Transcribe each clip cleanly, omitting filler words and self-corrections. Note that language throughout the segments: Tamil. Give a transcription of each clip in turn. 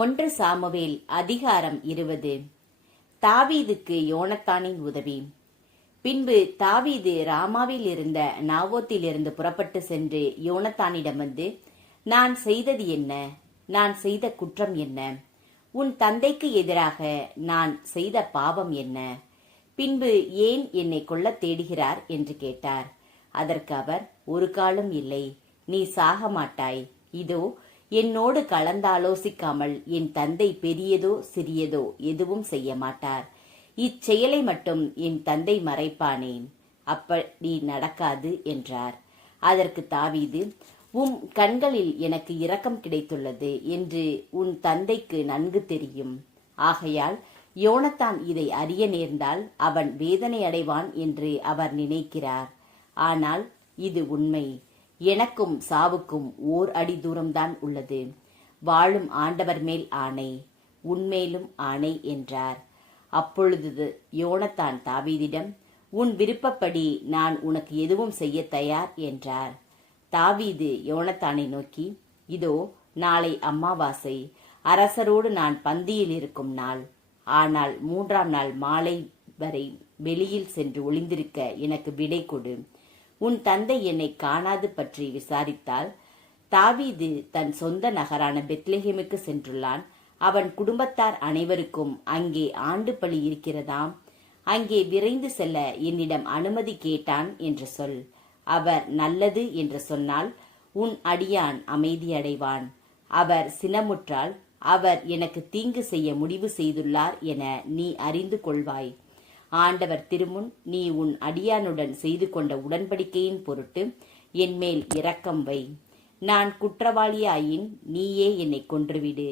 1 சாமுவேல் அதிகாரம் 20. தாவீதுக்கு யோனத்தானின் உதவி. பின்பு தாவீது ராமாவில் இருந்த நாவோத்திலிருந்து புறப்பட்டு சென்று யோனத்தானிடம் வந்து, நான் செய்தது என்ன? நான் செய்த குற்றம் என்ன? உன் தந்தைக்கு எதிராக நான் செய்த பாவம் என்ன? பின்பு ஏன் என்னை கொல்லத் தேடுகிறார் என்று கேட்டார். அதற்கு அவர், ஒரு காலம் இல்லை, நீ சாக மாட்டாய். இதோ, என்னோடு கலந்தாலோசிக்காமல் என் தந்தை பெரியதோ சிறியதோ எதுவும் செய்ய மாட்டார். இச்செயலை மட்டும் என் தந்தை மறைப்பானேன். அப்படி நடக்காது என்றார். அதற்கு தாவீது, உம் கண்களில் எனக்கு இரக்கம் கிடைத்துள்ளது என்று உன் தந்தைக்கு நன்கு தெரியும். ஆகையால் யோனத்தான் இதை அறிய நேர்ந்தால் அவன் வேதனை அடைவான் என்று அவர் நினைக்கிறார். ஆனால் இது உண்மை. எனக்கும் சாவுக்கும் ஓர் அடி தூரம்தான் உள்ளது. வாழும் ஆண்டவர் மேல் ஆணை, உன்மேலும் ஆணை என்றார். அப்பொழுது யோனத்தான் தாவீதிடம், உன் விருப்பப்படி நான் உனக்கு எதுவும் செய்ய தயார் என்றார். தாவீது யோனத்தானை நோக்கி, இதோ, நாளை அமாவாசை, அரசரோடு நான் பந்தியில் இருக்கும் நாள். ஆனால் 3ஆம் நாள் மாலை வரை வெளியில் சென்று ஒளிந்திருக்க எனக்கு விடை கொடு. உன் தந்தை என்னை காணாது பற்றி விசாரித்தால், தாவீது தன் சொந்த நகரான பெத்லெஹேமுக்கு சென்றுள்ளான். அவன் குடும்பத்தார் அனைவருக்கும் அங்கே ஆண்டு பலி இருக்கிறதாம். அங்கே விரைந்து செல்ல என்னிடம் அனுமதி கேட்டான் என்று சொல். அவர் நல்லது என்று சொன்னால் உன் அடியான் அமைதியடைவான். அவர் சினமுற்றால் அவர் எனக்கு தீங்கு செய்ய முடிவு செய்துள்ளார் என நீ அறிந்து கொள்வாய். ஆண்டவர் திருமுன் நீ உன் அடியானுடன் செய்து கொண்ட உடன்படிக்கையின் பொருட்டு என்மேல் இரக்கம் வை. நான் குற்றவாளியாயின் நீயே என்னை கொன்றுவிடு.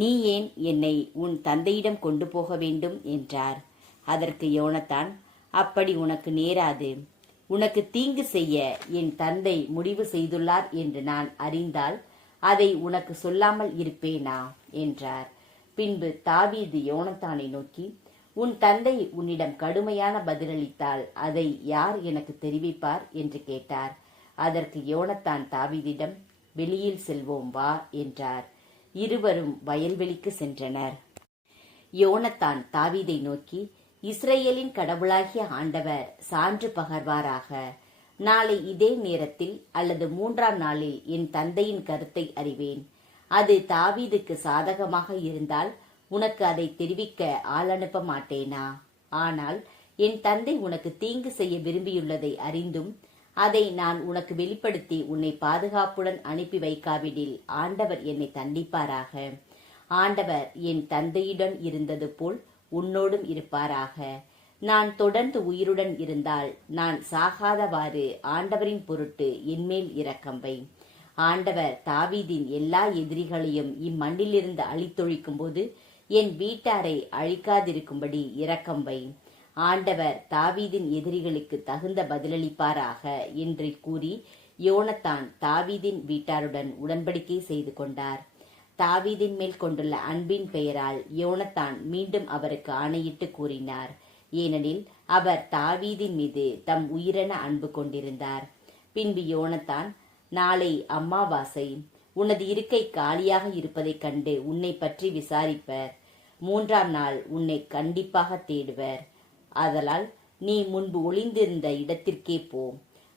நீ ஏன் என்னை உன் தந்தையிடம் கொண்டு போக வேண்டும் என்றார். அதற்கு யோனத்தான், அப்படி உனக்கு நேராது. உனக்கு தீங்கு செய்ய என் தந்தை முடிவு செய்துள்ளார் என்று நான் அறிந்தால் அதை உனக்கு சொல்லாமல் இருப்பேனா என்றார். பின்பு தாவீது யோனத்தானை நோக்கி, உன் தந்தை உன்னிடம் கடுமையான பதிலளித்தால் அதை யார் எனக்கு தெரிவிப்பார் என்று கேட்டார். அதற்கு யோனத்தான் தாவீதிடம், வெளியில் செல்வோம் வா என்றார். இருவரும் வயல்வெளிக்கு சென்றனர். யோனத்தான் தாவீதை நோக்கி, இஸ்ரேலின் கடவுளாகிய ஆண்டவர் சான்று பகர்வாராக. நாளை இதே நேரத்தில் அல்லது 3ஆம் நாளில் என் தந்தையின் கருத்தை அறிவேன். அது தாவீதுக்கு சாதகமாக இருந்தால் உனக்கு அதை தெரிவிக்க ஆள் அனுப்ப மாட்டேனா? ஆனால் என் தந்தை உனக்கு தீங்கு செய்ய விரும்பியுள்ளதை அறிந்தும் அதை நான் உனக்கு வெளிப்படுத்தி உன்னை பாதுகாப்புடன் அனுப்பி வைக்காவிடில் ஆண்டவர் என்னை தண்டிப்பாராக. ஆண்டவர் என் தந்தையுடன் இருந்தது போல் உன்னோடும் இருப்பாராக. நான் தொடர்ந்து உயிருடன் இருந்தால் நான் சாகாதவாறு ஆண்டவரின் பொருட்டு என்மேல் இரக்கம் வை. ஆண்டவர் தாவீதின் எல்லா எதிரிகளையும் இம்மண்ணிலிருந்து அழித்தொழிக்கும் போது என் வீட்டாரை அழிக்காதிருக்கும்படி இரக்கம் வை. ஆண்டவர் தாவீதின் எதிரிகளுக்கு தகுந்த பதிலளிப்பாராக என்று கூறி யோனத்தான் தாவீதின் வீட்டாருடன் உடன்படிக்கை செய்து கொண்டார். தாவீதின் மேல் கொண்டுள்ள அன்பின் பெயரால் யோனத்தான் மீண்டும் அவருக்கு ஆணையிட்டு கூறினார். ஏனெனில் அவர் தாவீதின் மீது தம் உயிரென அன்பு கொண்டிருந்தார். பின்பு யோனத்தான், நாளை அமாவாசை, உனது இருக்கை காலியாக இருப்பதைக் கண்டு உன்னை பற்றி விசாரிப்பர். 3ஆம் நாள் உன்னை கண்டிப்பாக தேடுவர். ஆதலால் நீ முன்பு ஒளிந்திருந்த இடத்திற்கே போ.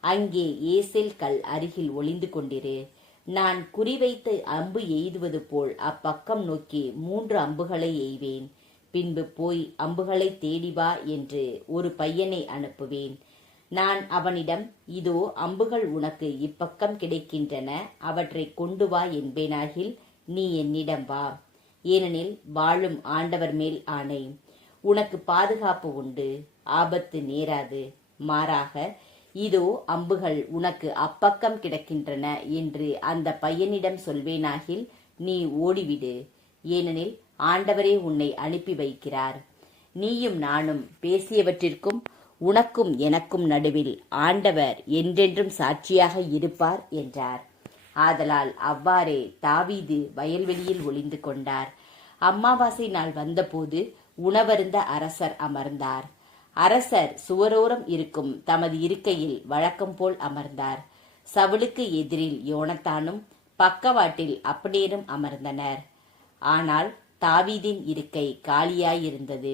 அங்கே ஏசேல் கல் அருகில் ஒளிந்து கொண்டிரு. நான் குறிவைத்து அம்பு எய்துவது போல் அப்பக்கம் நோக்கி 3 அம்புகளை எய்வேன். பின்பு போய் அம்புகளை தேடி வா என்று ஒரு பையனை அனுப்புவேன். நான் அவனிடம், இதோ அம்புகள் உனக்கு இப்பக்கம் கிடைக்கின்றன, அவற்றை கொண்டு வா என்பேனாகில் நீ என்னிடம் வா. ஏனெனில் வாழும் ஆண்டவர் மேல் ஆணை, உனக்கு பாதுகாப்பு உண்டு, ஆபத்து நேராது. மாறாக இதோ அம்புகள் உனக்கு அப்பக்கம் கிடக்கின்றன என்று அந்த பையனிடம் சொல்வேனாகில் நீ ஓடிவிடு. ஏனெனில் ஆண்டவரே உன்னை அனுப்பி வைக்கிறார். நீயும் நானும் பேசியவற்றிற்கும் உனக்கும் எனக்கும் நடுவில் ஆண்டவர் என்றென்றும் சாட்சியாக இருப்பார் என்றார். ஆதலால் அவ்வாறே தாவீது வயல்வெளியில் ஒளிந்து கொண்டார். அமாவாசை நாள் வந்தபோது உணவருந்த அரசர் அமர்ந்தார். அரசர் சுவரோரம் இருக்கும் தமது இருக்கையில் வழக்கம் போல் அமர்ந்தார். சவுலுக்கு எதிரில் யோனத்தானும் பக்கவாட்டில் அப்னேரும் அமர்ந்தனர். ஆனால் தாவீதின் இருக்கை காலியாயிருந்தது.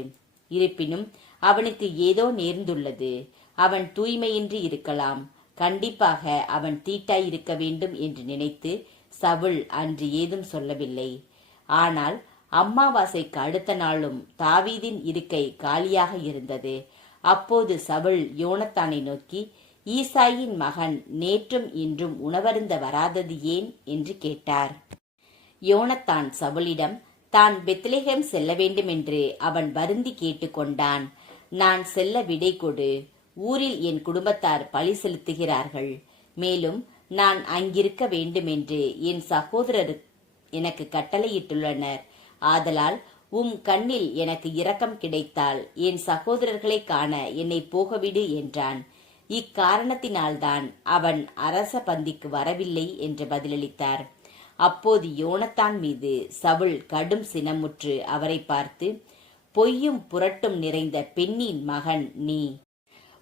இருப்பினும் அவனுக்கு ஏதோ நேர்ந்துள்ளது. அவன் தூய்மையின்றி இருக்கலாம். கண்டிப்பாக அவன் தீட்டாய் இருக்க வேண்டும் என்று நினைத்து சவுல் அன்று ஏதும் சொல்லவில்லை. ஆனால் அம்மாவாசைக்கு அடுத்த நாளும் தாவீதின் இருக்கை காலியாக இருந்தது. அப்போது சவுல் யோனத்தானை நோக்கி, ஈசாயின் மகன் நேற்றும் இன்றும் உணவருந்த வராதது ஏன் என்று கேட்டார். யோனத்தான் சவுலிடம் தான் பெத்லெகேம் செல்ல வேண்டுமென்று அவன் வருந்தி கேட்டுக்கொண்டான். நான் செல்ல விடை கொடு. ஊரில் என் குடும்பத்தார் பழி செலுத்துகிறார்கள். மேலும் நான் அங்கிருக்க வேண்டுமென்று என் சகோதரர் எனக்கு கட்டளையிட்டுள்ளனர். ஆதலால் கண்ணில் எனக்கு இரக்கம் கிடைத்தால் என் சகோதரர்களை காண என்னை போகவிடு என்றான். இக்காரணத்தினால்தான் அவன் அரச பந்திக்கு வரவில்லை என்று பதிலளித்தார். அப்போது யோனத்தான் மீது சவுல் கடும் சினமுற்று அவரை பார்த்து, பொய்யும் புரட்டும் நிறைந்த பெண்ணின் மகன் நீ.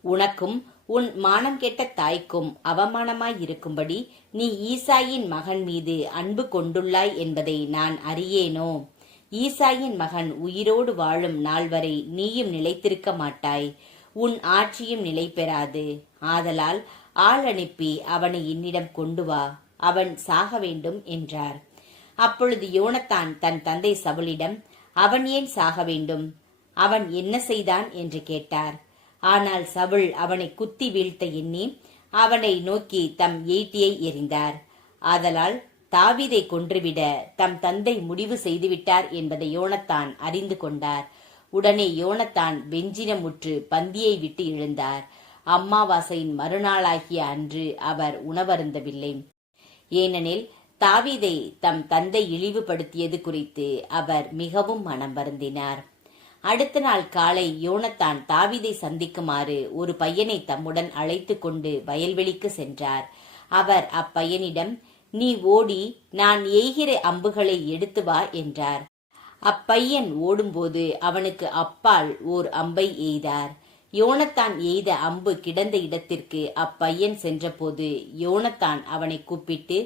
உனக்கும் உன் மானம் கெட்ட தாய்க்கும் அவமானமாயிருக்கும்படி நீ ஈசாயின் மகன் மீது அன்பு கொண்டுள்ளாய் என்பதை நான் அறியேனோ? ஈசாயின் மகன் உயிரோடு வாழும் நாள் வரை நீயும் நிலைத்திருக்க மாட்டாய். உன் ஆட்சியும் நிலை பெறாது. ஆதலால் ஆள் அனுப்பி அவனை என்னிடம் கொண்டு வா. அவன் சாக வேண்டும் என்றார். அப்பொழுது யோனத்தான் தன் தந்தை சவுலிடம், அவன் ஏன் சாக வேண்டும்? அவன் என்ன செய்தான் என்று கேட்டார். ஆனால் சவுல் அவனை குத்தி வீழ்த்த எண்ணி அவனை நோக்கி தம் ஈட்டியை எறிந்தார். ஆதலால் தாவீதை கொன்றுவிட தம் தந்தை முடிவு செய்துவிட்டார் என்பதை யோனத்தான் அறிந்து கொண்டார். உடனே யோனத்தான் வெஞ்சினமுற்று பந்தியை விட்டு எழுந்தார். அம்மாவாசையின் மறுநாளாகிய அன்று அவர் உணவருந்தவில்லை. ஏனெனில் தாவீதை தம் தந்தை இழிவுபடுத்தியது குறித்து அவர் மிகவும் மனம் வருந்தினார். அடுத்த நாள் காலை யோனத்தான் தாவீதை சந்திக்குமாறு ஒரு பையனை தம்முடன் அழைத்து கொண்டு வயல்வெளிக்கு சென்றார். அவர் அப்பையனிடம், நீ ஓடி நான் எய்கிற அம்புகளை எடுத்து வா என்றார். அப்பையன் ஓடும்போது அவனுக்கு அப்பால் ஓர் அம்பை எய்தார். யோனத்தான் எய்த அம்பு கிடந்த இடத்திற்கு அப்பையன் சென்றபோது யோனத்தான் அவனை கூப்பிட்டு,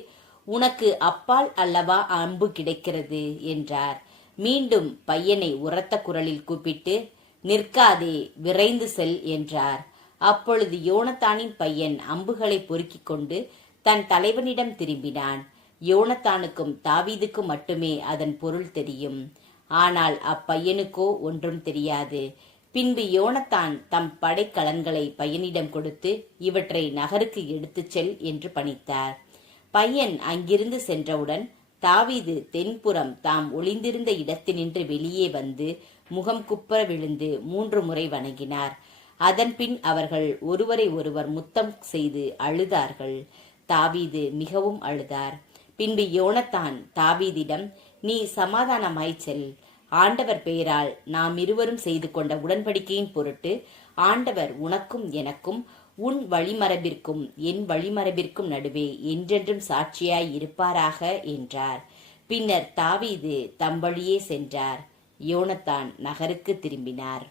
உனக்கு அப்பால் அல்லவா அம்பு கிடைக்கிறது என்றார். மீண்டும் பையனை உரத்த குரலில் கூப்பிட்டு, நிற்காதே, விரைந்து செல் என்றார். அப்பொழுது யோனத்தானின் பையன் அம்புகளை பொறுக்கிக் கொண்டு தன் தலைவனிடம் திரும்பினான். யோனத்தானுக்கும் தாவீதுக்கும் மட்டுமே அதன் பொருள் தெரியும். ஆனால் அப்பையனுக்கோ ஒன்றும் தெரியாது. பின்பு யோனத்தான் தம் படைக்கலன்களை பையனிடம் கொடுத்து, இவற்றை நகருக்கு எடுத்துச் செல் என்று பணித்தார். பையன் அங்கிருந்து சென்றவுடன் தாவீது தென்புறம் தாம் ஒளிந்திருந்த இடத்தினின்று வெளியே வந்து முகம் குப்புற விழுந்து 3 முறை வணங்கினார். அதன்பின் அவர்கள் ஒருவரை ஒருவர் முத்தம் செய்து அழுதார்கள். தாவீது மிகவும் அழுதார். பின்பு யோனத்தான் தாவீதிடம், நீ சமாதானமாய் செல். ஆண்டவர் பெயரால் நாம் இருவரும் செய்து கொண்ட உடன்படிக்கையின் பொருட்டு ஆண்டவர் உனக்கும் எனக்கும் உன் வழிமரபிற்கும் என் வழிமரபிற்கும் நடுவே என்றென்றும் சாட்சியாய் இருப்பாராக என்றார். பின்னர் தாவீது தம் வழியே சென்றார். யோனத்தான் நகருக்கு திரும்பினார்.